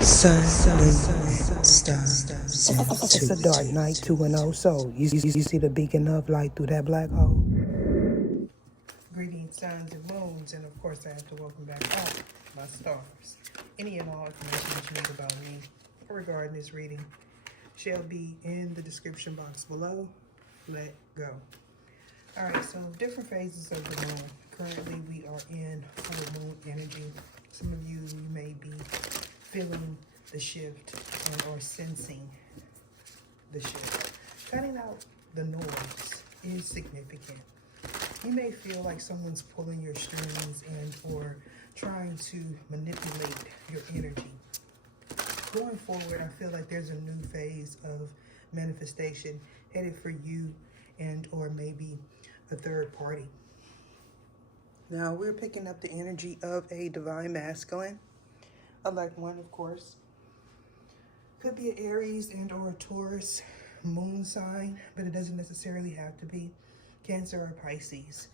Sunmoonandstarsintuitive. It's a dark night, 2-0. So, you see the beacon of light through that black hole? Greetings, suns and moons, and of course I have to welcome back all my stars. Any and all information that you need about me regarding this reading shall be in the description box below. Let go. Alright, so different phases of the moon. Currently we are in full moon energy. Some of you may be feeling the shift and or sensing the shift. Cutting out the noise is significant. You may feel like someone's pulling your strings and or trying to manipulate your energy. Going forward, I feel like there's a new phase of manifestation headed for you and or maybe a third party. Now, we're picking up the energy of a divine masculine, unlike one, of course. Could be an Aries and or a Taurus moon sign, but it doesn't necessarily have to be Cancer or Pisces.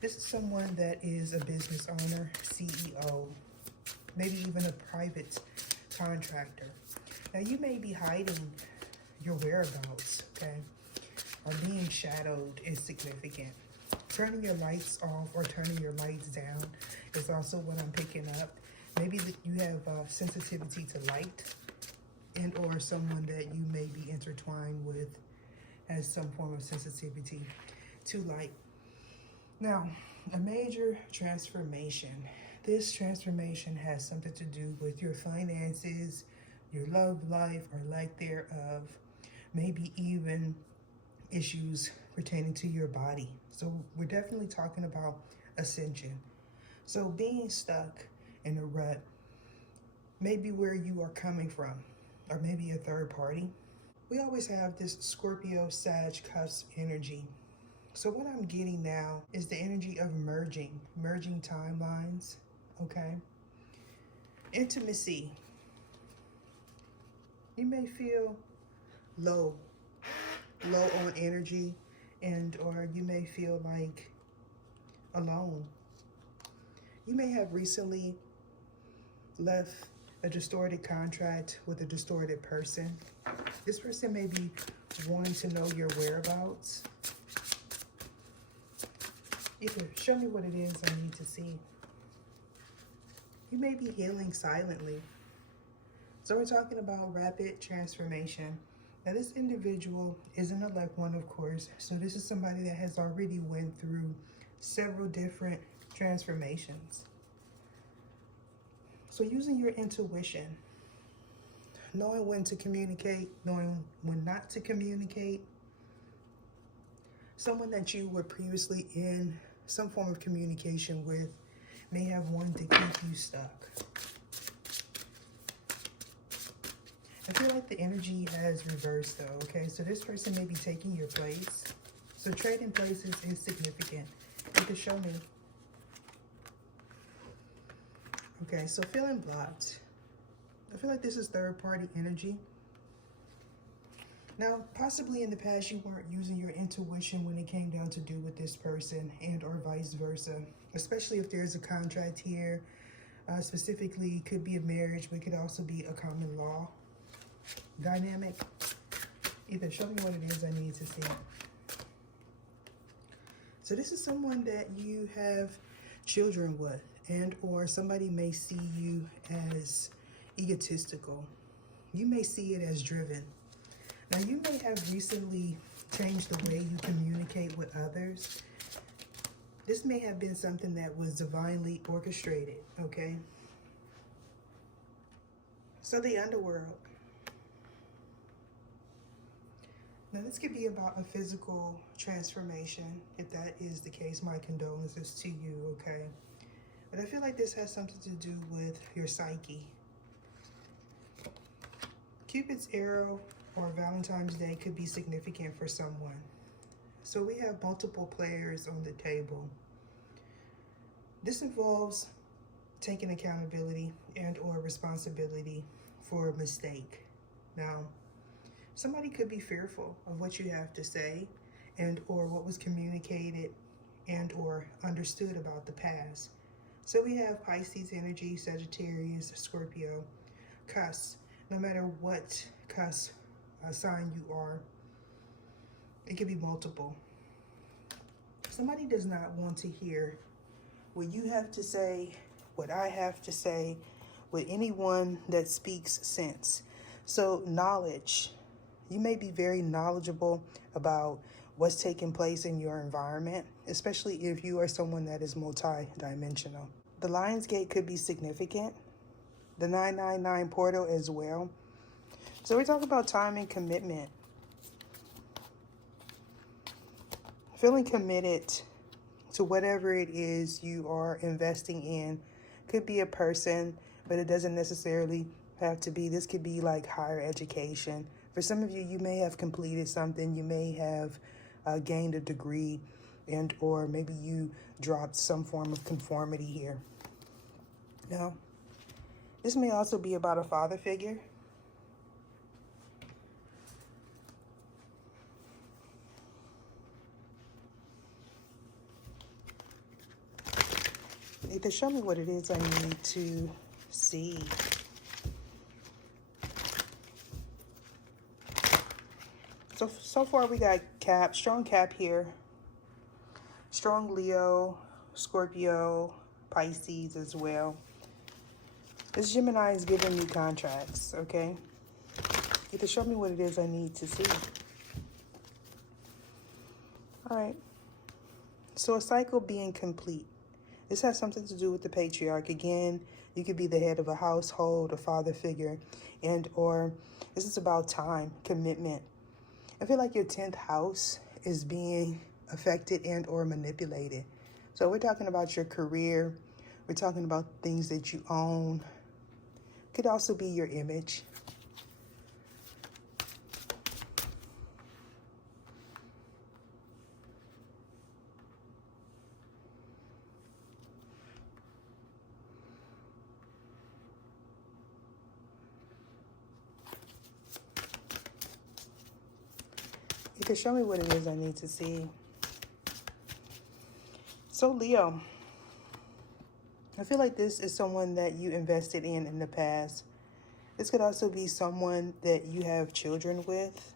This is someone that is a business owner, CEO, maybe even a private contractor. Now, you may be hiding your whereabouts, okay? Or being shadowed is significant. Turning your lights off or turning your lights down is also what I'm picking up. Maybe you have sensitivity to light and or someone that you may be intertwined with has some form of sensitivity to light. Now, a major transformation. This transformation has something to do with your finances, your love life or lack thereof, maybe even issues pertaining to your body. So we're definitely talking about ascension. So being stuck in a rut, maybe where you are coming from, or maybe a third party. We always have this Scorpio, Sag, cusp energy. So what I'm getting now is the energy of merging timelines, okay? Intimacy. You may feel low on energy and or you may feel like alone. You may have recently left a distorted contract with a distorted person. This person may be wanting to know your whereabouts. Either show me what it is I need to see. You may be healing silently. So we're talking about rapid transformation. Now this individual isn't a elect one, of course. So this is somebody that has already went through several different transformations. So using your intuition, knowing when to communicate, knowing when not to communicate. Someone that you were previously in some form of communication with may have wanted to keep you stuck. I feel like the energy has reversed though, okay? So this person may be taking your place. So trading places is significant. You can show me. Okay, so feeling blocked. I feel like this is third party energy. Now, possibly in the past you weren't using your intuition when it came down to do with this person and or vice versa. Especially if there's a contract here. Specifically, could be a marriage, but it could also be a common law dynamic. Either show me what it is I need to see. So this is someone that you have children with and or somebody may see you as egotistical. You may see it as driven. Now you may have recently changed the way you communicate with others. This may have been something that was divinely orchestrated, okay? So the underworld. Now this could be about a physical transformation. If that is the case, my condolences to you, okay? But I feel like this has something to do with your psyche. Cupid's arrow or Valentine's Day could be significant for someone. So we have multiple players on the table. This involves taking accountability and or responsibility for a mistake. Now, somebody could be fearful of what you have to say and or what was communicated and or understood about the past. So we have Pisces energy, Sagittarius, Scorpio, cuss, no matter what cuss sign you are. It could be multiple. Somebody does not want to hear what you have to say, what I have to say, with anyone that speaks sense. So knowledge, you may be very knowledgeable about what's taking place in your environment, especially if you are someone that is multi-dimensional. The Lionsgate could be significant. The 999 portal as well. So we're talking about time and commitment. Feeling committed to whatever it is you are investing in. Could be a person, but it doesn't necessarily have to be. This could be like higher education. For some of you, you may have completed something. You may have gained a degree, and or maybe you dropped some form of conformity here. Now, this may also be about a father figure. Either show me what it is I need to see. So far we got Cap, strong Cap here. Strong Leo, Scorpio, Pisces as well. This Gemini is giving me contracts, okay? Either show me what it is I need to see. All right. So a cycle being complete. This has something to do with the patriarch. Again, you could be the head of a household, a father figure, and or this is about time, commitment. I feel like your 10th house is being affected and or manipulated. So we're talking about your career. We're talking about things that you own. Could also be your image. You can show me what it is I need to see. So Leo, I feel like this is someone that you invested in the past. This could also be someone that you have children with.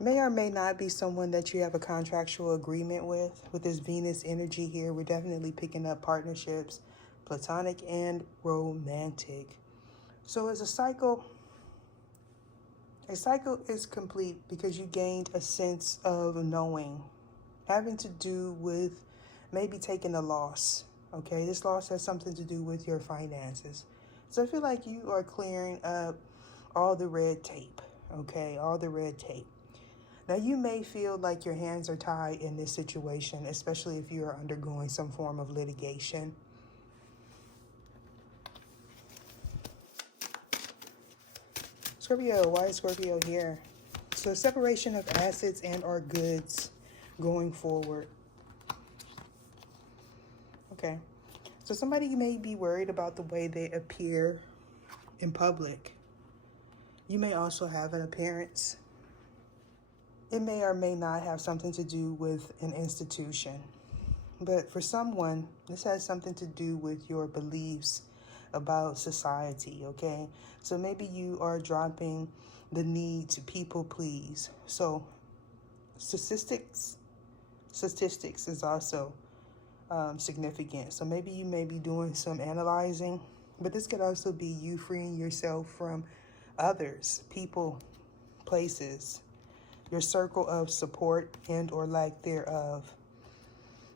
May or may not be someone that you have a contractual agreement with. With this Venus energy here, we're definitely picking up partnerships, platonic and romantic. So as a cycle is complete because you gained a sense of knowing, having to do with maybe taking a loss, okay? This loss has something to do with your finances. So I feel like you are clearing up all the red tape, okay? All the red tape. Now, you may feel like your hands are tied in this situation, especially if you are undergoing some form of litigation. Scorpio, why is Scorpio here? So separation of assets and or goods going forward. Okay. So somebody may be worried about the way they appear in public. You may also have an appearance. It may or may not have something to do with an institution. But for someone, this has something to do with your beliefs about society, okay? So maybe you are dropping the need to people please. So statistics is also significant. So maybe you may be doing some analyzing, but this could also be you freeing yourself from others, people, places, your circle of support and or lack thereof.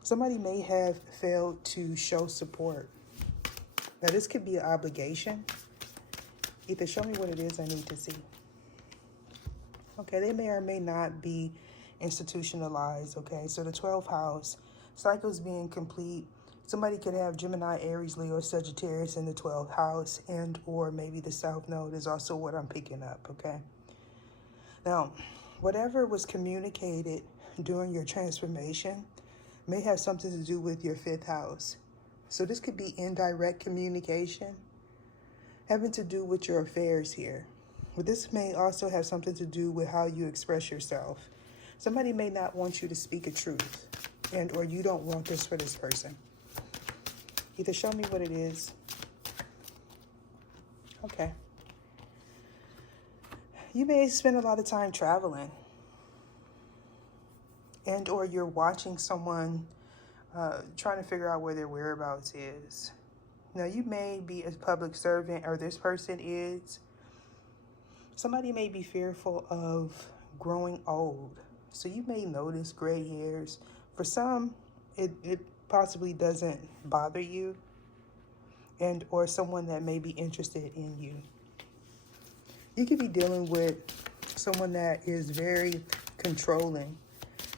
Somebody may have failed to show support. Now, this could be an obligation. Either show me what it is I need to see. Okay, they may or may not be institutionalized, okay? So the 12th house, cycles being complete. Somebody could have Gemini, Aries, Leo, Sagittarius in the 12th house, and or maybe the South Node is also what I'm picking up, okay? Now, whatever was communicated during your transformation may have something to do with your 5th house. So this could be indirect communication, having to do with your affairs here. But this may also have something to do with how you express yourself. Somebody may not want you to speak a truth, and or you don't want this for this person. Either show me what it is Okay. You may spend a lot of time traveling, and or you're watching someone trying to figure out where their whereabouts is. Now, you may be a public servant, or this person is. Somebody may be fearful of growing old. So you may notice gray hairs. For some, it possibly doesn't bother you, and or someone that may be interested in you. You could be dealing with someone that is very controlling,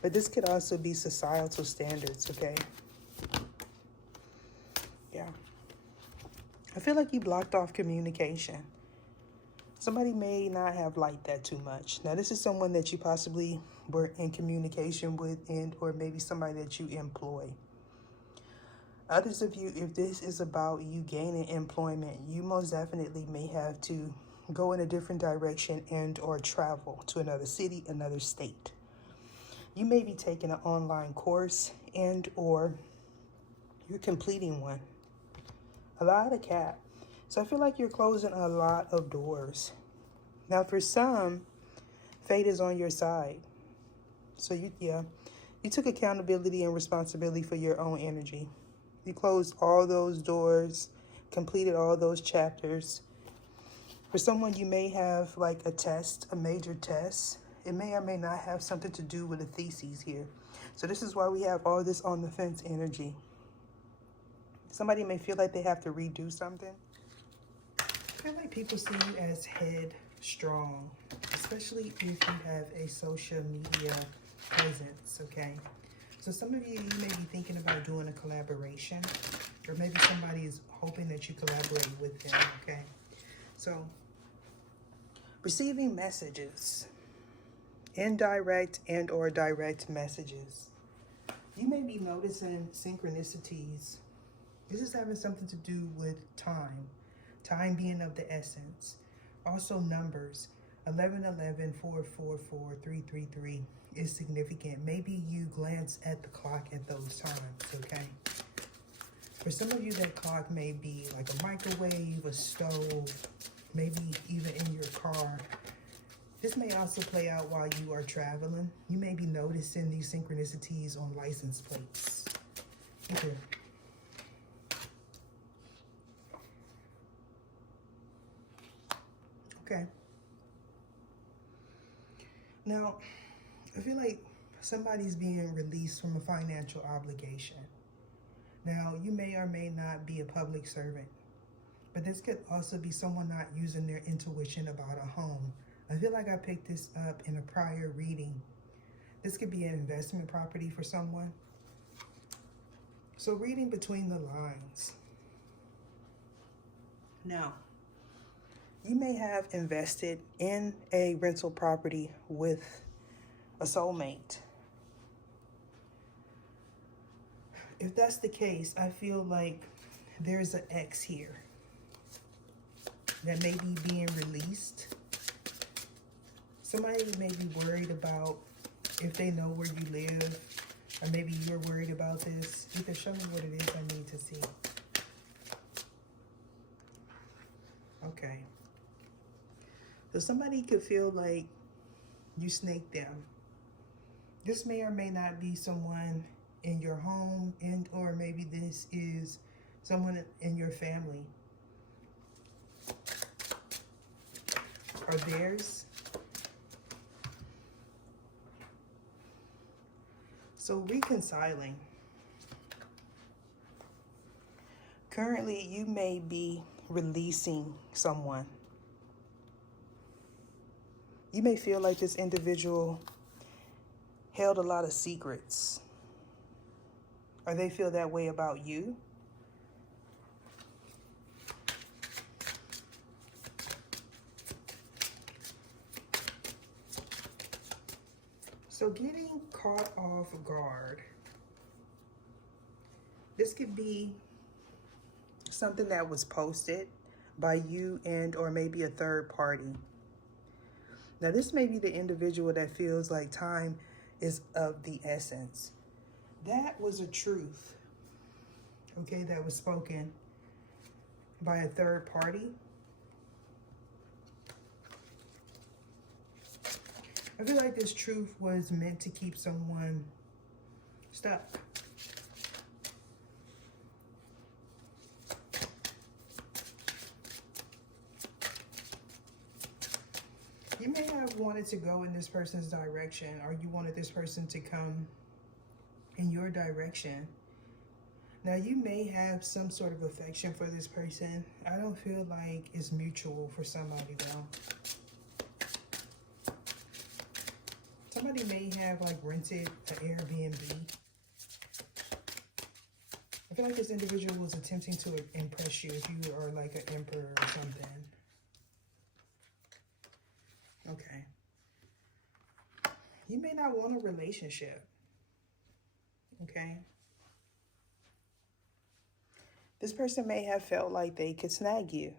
but this could also be societal standards, okay? Yeah. I feel like you blocked off communication. Somebody may not have liked that too much. Now, this is someone that you possibly were in communication with, and or maybe somebody that you employ. Others of you, if this is about you gaining employment, you most definitely may have to go in a different direction and or travel to another city, another state. You may be taking an online course and or you're completing one. A lot of cap. So I feel like you're closing a lot of doors. Now, for some, fate is on your side. So you took accountability and responsibility for your own energy. You closed all those doors, completed all those chapters. For someone, you may have like a test, a major test. It may or may not have something to do with a thesis here. So this is why we have all this on the fence energy. Somebody may feel like they have to redo something. I feel like people see you as headstrong, especially if you have a social media presence, okay? So some of you may be thinking about doing a collaboration, or maybe somebody is hoping that you collaborate with them, okay? So, receiving messages, indirect and or direct messages. You may be noticing synchronicities. This is having something to do with time being of the essence. Also numbers, 1111, 444, 333 is significant. Maybe you glance at the clock at those times, okay? For some of you, that clock may be like a microwave, a stove, maybe even in your car. This may also play out while you are traveling. You may be noticing these synchronicities on license plates. Okay. Okay. Now, I feel like somebody's being released from a financial obligation. Now, you may or may not be a public servant, but this could also be someone not using their intuition about a home. I feel like I picked this up in a prior reading. This could be an investment property for someone. So reading between the lines. Now, you may have invested in a rental property with a soulmate. If that's the case, I feel like there's an ex here that may be being released. Somebody may be worried about if they know where you live, or maybe you're worried about this. You can show me what it is I need to see. Okay. So somebody could feel like you snaked them. This may or may not be someone in your home, and or maybe this is someone in your family or theirs. So reconciling. Currently, you may be releasing someone. You may feel like this individual held a lot of secrets, or they feel that way about you. So getting caught off guard. This could be something that was posted by you and or maybe a third party. Now, this may be the individual that feels like time is of the essence. That was a truth, okay, that was spoken by a third party. I feel like this truth was meant to keep someone stuck. You may have wanted to go in this person's direction, or you wanted this person to come in your direction. Now, you may have some sort of affection for this person. I don't feel like it's mutual for somebody, though. Somebody may have, like, rented an Airbnb. I feel like this individual was attempting to impress you if you are, like, an emperor or something. Okay. You may not want a relationship. Okay. This person may have felt like they could snag you.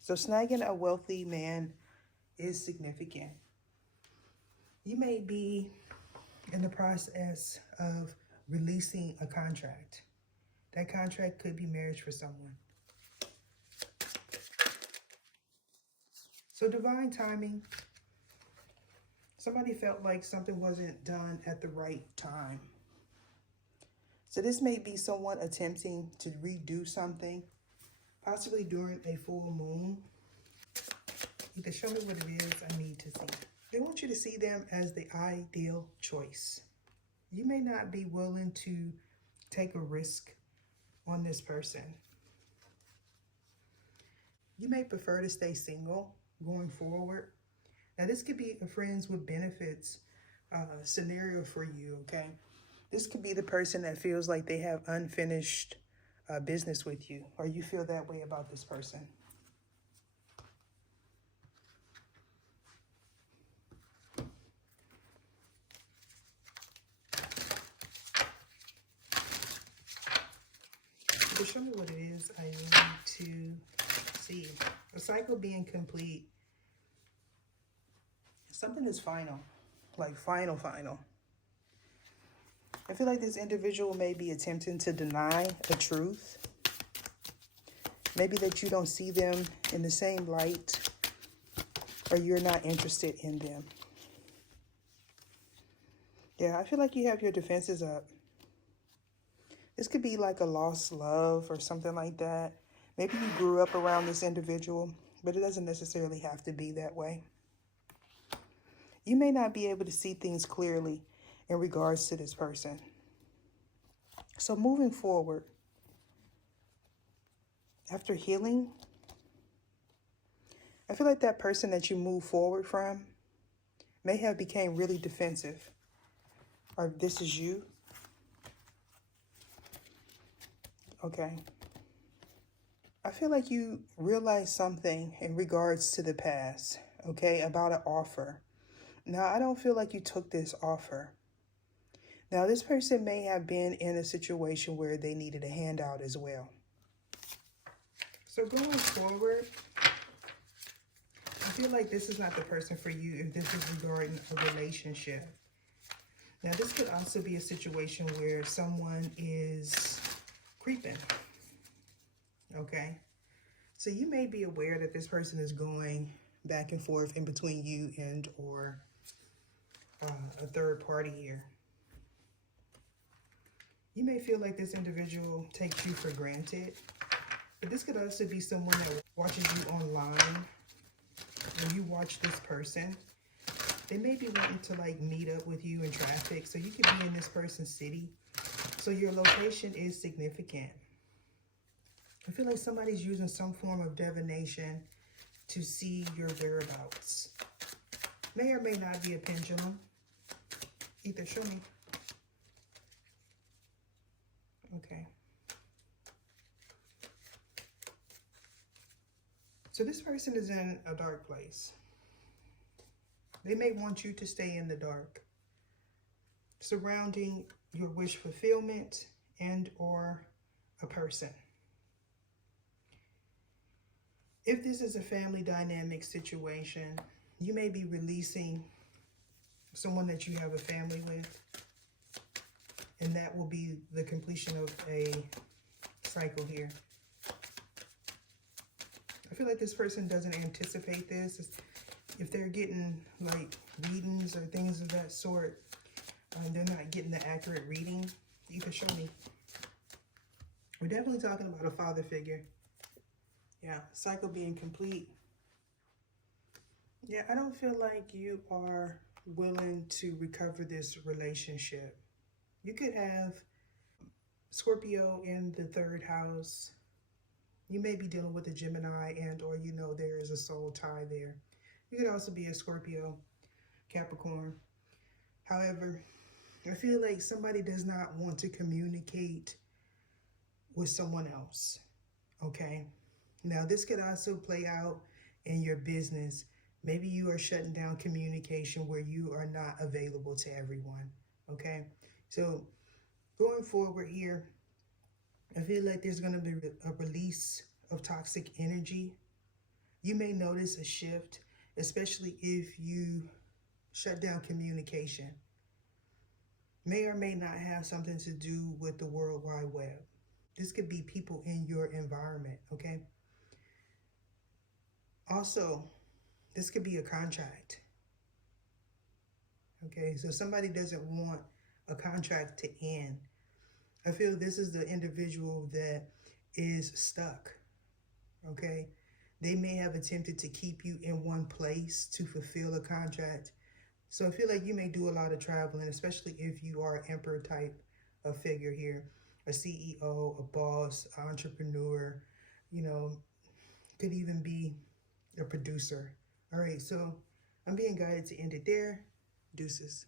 So snagging a wealthy man is significant. You may be in the process of releasing a contract. That contract could be marriage for someone. So divine timing. Somebody felt like something wasn't done at the right time. So this may be someone attempting to redo something, possibly during a full moon. Either show me what it is I need to see. They want you to see them as the ideal choice. You may not be willing to take a risk on this person. You may prefer to stay single going forward. Now, this could be a friends with benefits scenario for you, okay? This could be the person that feels like they have unfinished business with you, or you feel that way about this person. So show me what it is I need to see. A cycle being complete. Something is final, like final. I feel like this individual may be attempting to deny the truth. Maybe that you don't see them in the same light, or you're not interested in them. Yeah, I feel like you have your defenses up. This could be like a lost love or something like that. Maybe you grew up around this individual, but it doesn't necessarily have to be that way. You may not be able to see things clearly in regards to this person. So moving forward, after healing, I feel like that person that you move forward from may have become really defensive. Or this is you. Okay. I feel like you realize something in regards to the past, okay, about an offer. Now, I don't feel like you took this offer. Now, this person may have been in a situation where they needed a handout as well. So going forward, I feel like this is not the person for you if this is regarding a relationship. Now, this could also be a situation where someone is creeping, okay? So you may be aware that this person is going back and forth in between you and or a third party here. You may feel like this individual takes you for granted, but this could also be someone that watches you online. When you watch this person, they may be wanting to like meet up with you in traffic, so you could be in this person's city. So your location is significant. I feel like somebody's using some form of divination to see your whereabouts. May or may not be a pendulum. Either show me. Okay. So this person is in a dark place. They may want you to stay in the dark, surrounding your wish fulfillment and or a person. If this is a family dynamic situation, you may be releasing someone that you have a family with, and that will be the completion of a cycle here. I feel like this person doesn't anticipate this. If they're getting like readings or things of that sort, and they're not getting the accurate reading, you can show me. We're definitely talking about a father figure. Yeah, cycle being complete. Yeah, I don't feel like you are willing to recover this relationship. You could have Scorpio in the 3rd house. You may be dealing with a Gemini, and or you know there is a soul tie there. You could also be a Scorpio, Capricorn. However, I feel like somebody does not want to communicate with someone else, okay? Now, this could also play out in your business. Maybe you are shutting down communication where you are not available to everyone, okay? So going forward here, I feel like there's going to be a release of toxic energy. You may notice a shift, especially if you shut down communication. May or may not have something to do with the World Wide Web. This could be people in your environment, okay? Also, this could be a contract, okay? So somebody doesn't want a contract to end. I feel this is the individual that is stuck, okay? They may have attempted to keep you in one place to fulfill a contract. So I feel like you may do a lot of traveling, especially if you are an emperor type of figure here, a CEO, a boss, entrepreneur, you know, could even be a producer. All right, so I'm being guided to end it there. Deuces.